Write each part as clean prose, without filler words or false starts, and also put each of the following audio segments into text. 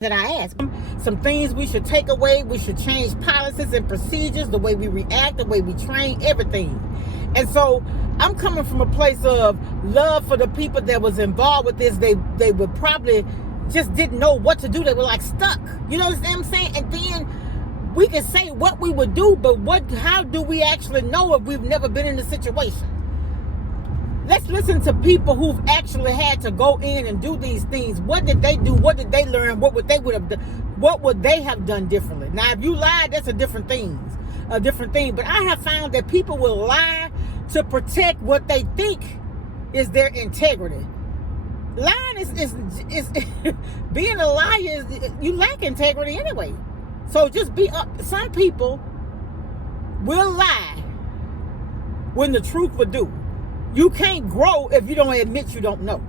that I asked. Some things we should take away. We should change policies and procedures, the way we react, the way we train, everything. And so I'm coming from a place of love for the people that was involved with this. They would probably just didn't know what to do. They were like stuck. You know what I'm saying? And then we can say what we would do, but how do we actually know if we've never been in the situation? Let's listen to people who've actually had to go in and do these things. What did they do? What did they learn? What would they have done differently? Now, if you lied, that's a different thing. But I have found that people will lie to protect what they think is their integrity. Lying is being a liar. You lack integrity anyway. So just be up. Some people will lie when the truth will do. You can't grow if you don't admit you don't know.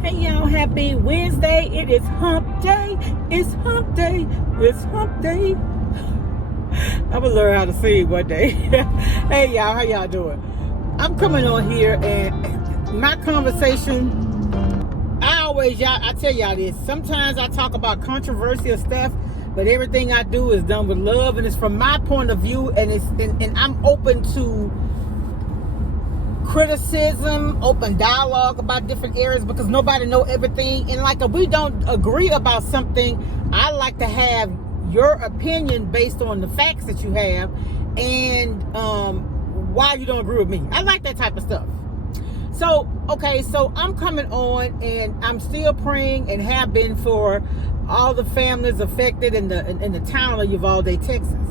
Hey y'all, happy Wednesday. It is hump day. It's hump day. It's hump day. I will learn how to sing one day. Hey y'all, how y'all doing? I'm coming on here and my conversation, I tell y'all this. Sometimes I talk about controversial stuff, but everything I do is done with love, and it's from my point of view, and I'm open to criticism, open dialogue about different areas, because nobody know everything. And like, if we don't agree about something, I like to have your opinion based on the facts that you have and why you don't agree with me. I like that type of stuff. So, okay, so I'm coming on and I'm still praying and have been for all the families affected in the town of Uvalde, Texas.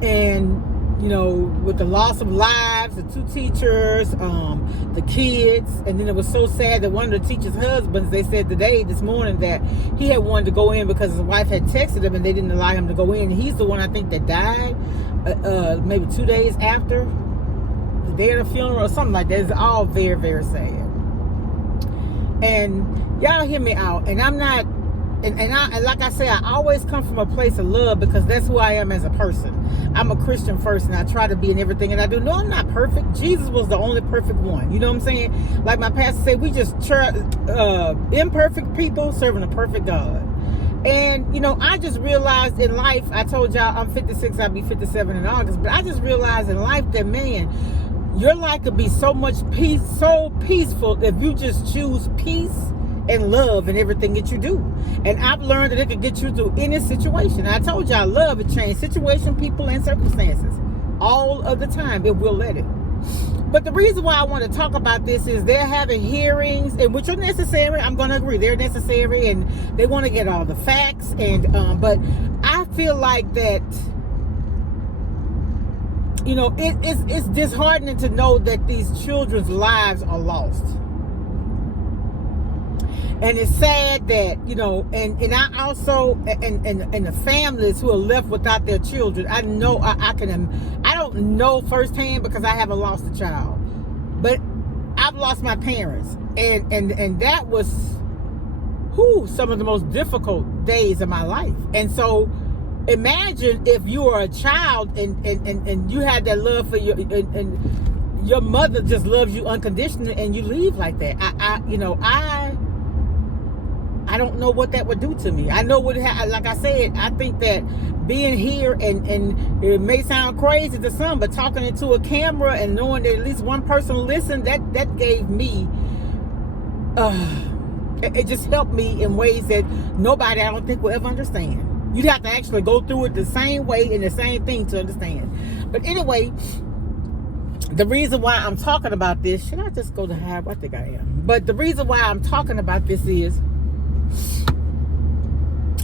And, you know, with the loss of lives, the 2 teachers, the kids, and then it was so sad that one of the teachers' husbands, they said this morning, that he had wanted to go in because his wife had texted him and they didn't allow him to go in. He's the one, I think, that died maybe 2 days after the day of the funeral or something like that. It's all very, very sad. And y'all hear me out. And I'm not, and like I say, I always come from a place of love, because that's who I am as a person. I'm a Christian first, and I try to be in everything that I do. No, I'm not perfect. Jesus was the only perfect one. You know what I'm saying? Like my pastor said, we just imperfect people serving a perfect God. And, you know, I just realized in life, I told y'all I'm 56, I'll be 57 in August, but I just realized in life that, man, your life could be so much peace, so peaceful, if you just choose peace and love in everything that you do. And I've learned that it can get you through any situation. I told y'all, love it change situation, people, and circumstances all of the time. It will let it. But the reason why I want to talk about this is they're having hearings, and which are necessary. I'm going to agree, they're necessary, and they want to get all the facts. And but I feel like that, you know, it's disheartening to know that these children's lives are lost. And it's sad that, you know, and I also, and the families who are left without their children, I know I don't know firsthand because I haven't lost a child, but I've lost my parents, and that was some of the most difficult days of my life. And so imagine if you are a child and you had that love for your mother just loves you unconditionally, and you leave like that. I don't know what that would do to me. I know what like I said, I think that being here, and it may sound crazy to some, but talking into a camera and knowing that at least one person listened, that gave me, it just helped me in ways that nobody, I don't think, will ever understand. You'd have to actually go through it the same way and the same thing to understand. But anyway, the reason why I'm talking about this, should I just go to Hive? I think I am. But the reason why I'm talking about this is,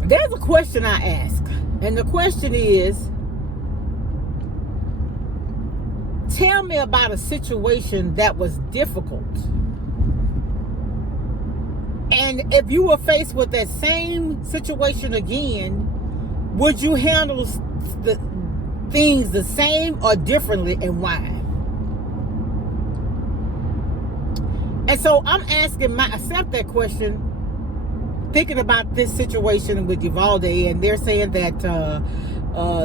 there's a question I ask, and the question is, tell me about a situation that was difficult, and if you were faced with that same situation again, would you handle the things the same or differently, and why? And so I'm asking myself that question, thinking about this situation with Uvalde, and they're saying that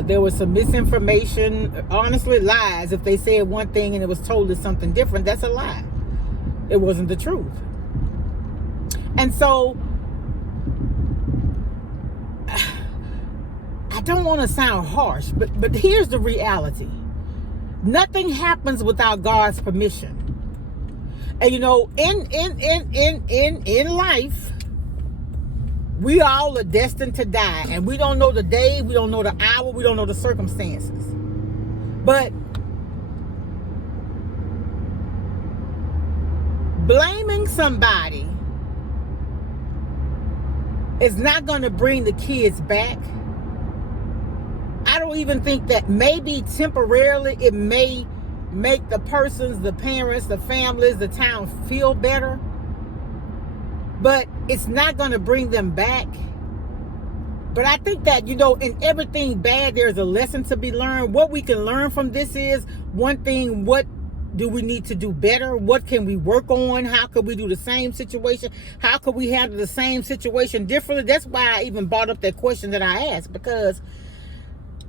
there was some misinformation, honestly lies. If they said one thing and it was told as something different, that's a lie. It wasn't the truth. And so I don't want to sound harsh, but here's the reality. Nothing happens without God's permission. And you know, in life, we all are destined to die, and we don't know the day, we don't know the hour, we don't know the circumstances. But blaming somebody is not going to bring the kids back. I don't even think that. Maybe temporarily it may make the persons, the parents, the families, the town feel better, but it's not going to bring them back. But I think that, you know, in everything bad, there's a lesson to be learned. What we can learn from this is, one thing, what do we need to do better? What can we work on? How could we do the same situation? How could we handle the same situation differently? That's why I even brought up that question that I asked, because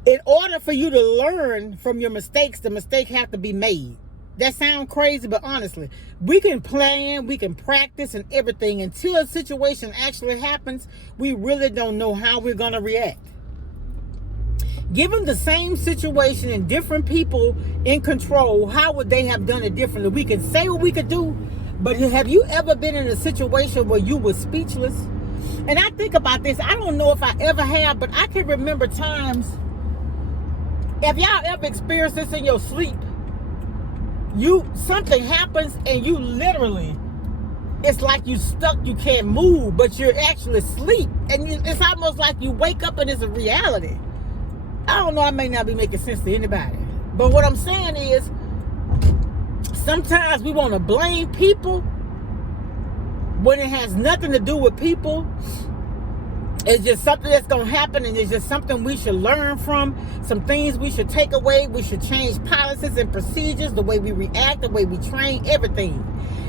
in order for you to learn from your mistakes, the mistake have to be made. That sounds crazy, but honestly, we can plan, we can practice and everything. Until a situation actually happens, we really don't know how we're going to react. Given the same situation and different people in control, how would they have done it differently? We can say what we could do, but have you ever been in a situation where you were speechless? And I think about this. I don't know if I ever have, but I can remember times. Have y'all ever experienced this in your sleep? Something happens and you literally, it's like you stuck, you can't move, but you're actually asleep. And it's almost like you wake up and it's a reality. I don't know, I may not be making sense to anybody. But what I'm saying is, sometimes we want to blame people when it has nothing to do with people. It's just something that's going to happen, and it's just something we should learn from, some things we should take away. We should change policies and procedures, the way we react, the way we train, everything.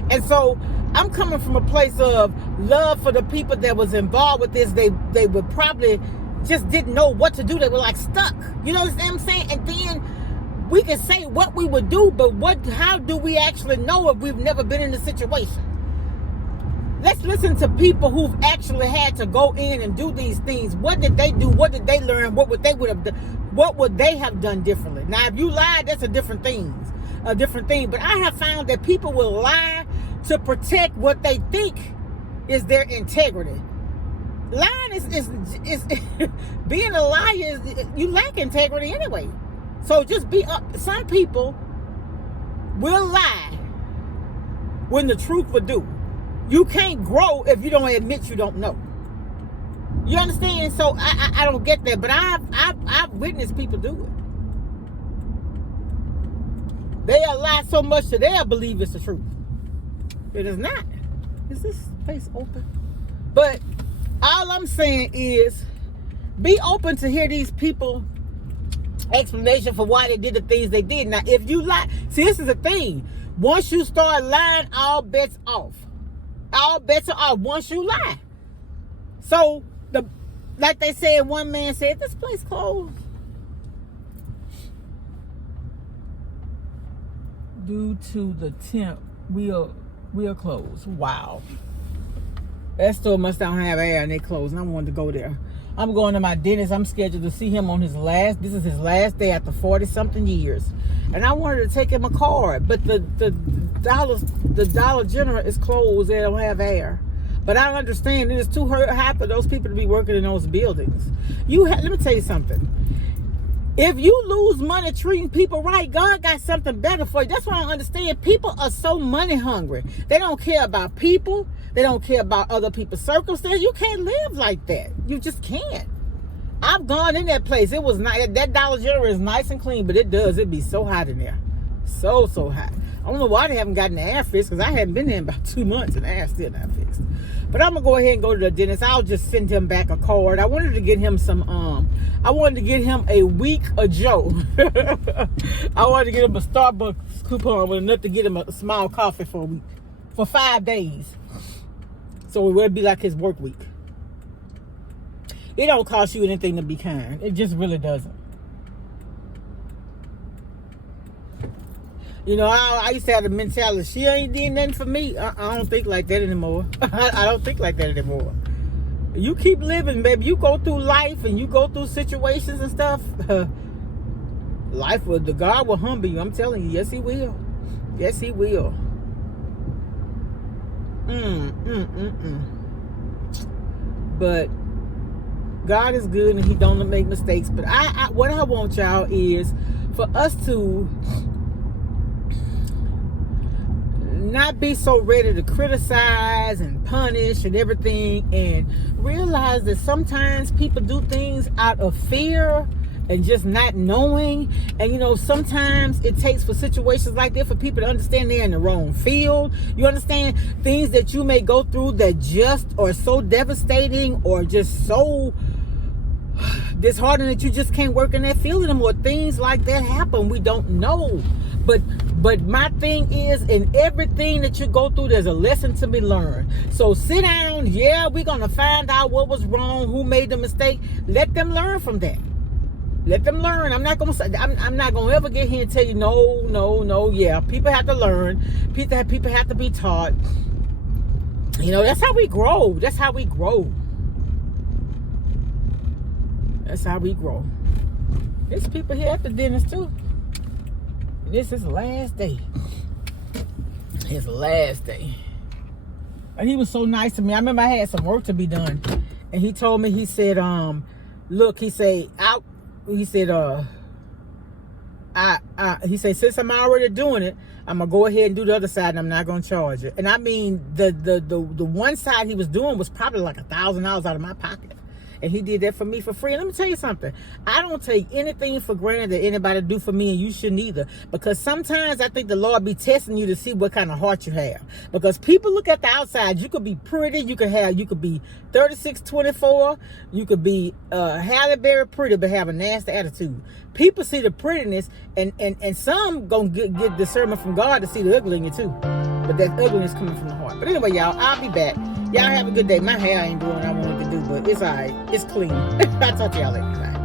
And so I'm coming from a place of love for the people that was involved with this. They would probably just didn't know what to do. They were like stuck. You know what I'm saying? And then we can say what we would do, but how do we actually know if we've never been in a situation? Let's listen to people who've actually had to go in and do these things. What did they do? What did they learn? What would they have done differently? Now, if you lied, that's a different thing. But I have found that people will lie to protect what they think is their integrity. Lying is being a liar. You lack integrity anyway. So just be up. Some people will lie when the truth will do. You can't grow if you don't admit you don't know. You understand? So I don't get that, but I've witnessed people do it. They'll lie so much that they'll believe it's the truth. It is not. Is this space open? But all I'm saying is, be open to hear these people explanation for why they did the things they did. Now, if you lie, see, this is the thing. Once you start lying, all bets off. All bets are off once you lie. So, like they said, one man said, this place closed due to the temp. We are closed. Wow. That store must not have air and they closed. And I wanted to go there. I'm going to my dentist. I'm scheduled to see him on this is his last day after 40-something years. And I wanted to take him a card, but the Dollar General is closed. They don't have air. But I understand it is too high for those people to be working in those buildings. Let me tell you something. If you lose money treating people right, God got something better for you. That's why I understand. People are so money hungry. They don't care about people. They don't care about other people's circumstances. You can't live like that. You just can't. I've gone in that place. It was nice. That Dollar General is nice and clean, but it be so hot in there. So hot. I don't know why they haven't gotten the air fixed, because I hadn't been there in about 2 months and the air's still not fixed. But I'm going to go ahead and go to the dentist. I'll just send him back a card. I wanted to get him a week of Joe. I wanted to get him a Starbucks coupon with enough to get him a small coffee for a week. for 5 days. So it would be like his work week. It don't cost you anything to be kind. It just really doesn't. You know, I used to have the mentality, she ain't did nothing for me. I don't think like that anymore. I don't think like that anymore. You keep living, baby. You go through life and you go through situations and stuff. The God will humble you. I'm telling you. Yes, he will. Yes, he will. But God is good and he don't make mistakes. But what I want y'all is for us to not be so ready to criticize and punish and everything, and realize that sometimes people do things out of fear and just not knowing. And you know, sometimes it takes for situations like that for people to understand they're in the wrong field. You understand things that you may go through that just are so devastating or just so disheartening that you just can't work in that field anymore. Things like that happen. We don't know. But my thing is, in everything that you go through, there's a lesson to be learned. So sit down. Yeah, we're going to find out what was wrong, who made the mistake. Let them learn from that. Let them learn. I'm not going to ever get here and tell you, no. Yeah, people have to learn. People have to be taught. You know, that's how we grow. That's how we grow. That's how we grow. There's people here at the dentist too. This is the last day. His last day. And he was so nice to me. I remember I had some work to be done. And he told me, he said, look, he said, he said, since I'm already doing it, I'm gonna go ahead and do the other side and I'm not gonna charge it. And I mean, the one side he was doing was probably like $1,000 out of my pocket. And he did that for me for free. And let me tell you something. I don't take anything for granted that anybody do for me, and you shouldn't either. Because sometimes I think the Lord be testing you to see what kind of heart you have. Because people look at the outside. You could be pretty. You could be 36, 24. You could be Halle Berry pretty, but have a nasty attitude. People see the prettiness, and some gonna get discernment from God to see the ugly in you too. But that ugliness coming from the heart. But anyway, y'all, I'll be back. Y'all have a good day. My hair ain't doing what I wanted to do, but it's all right. It's clean. I'll talk to y'all later. Bye.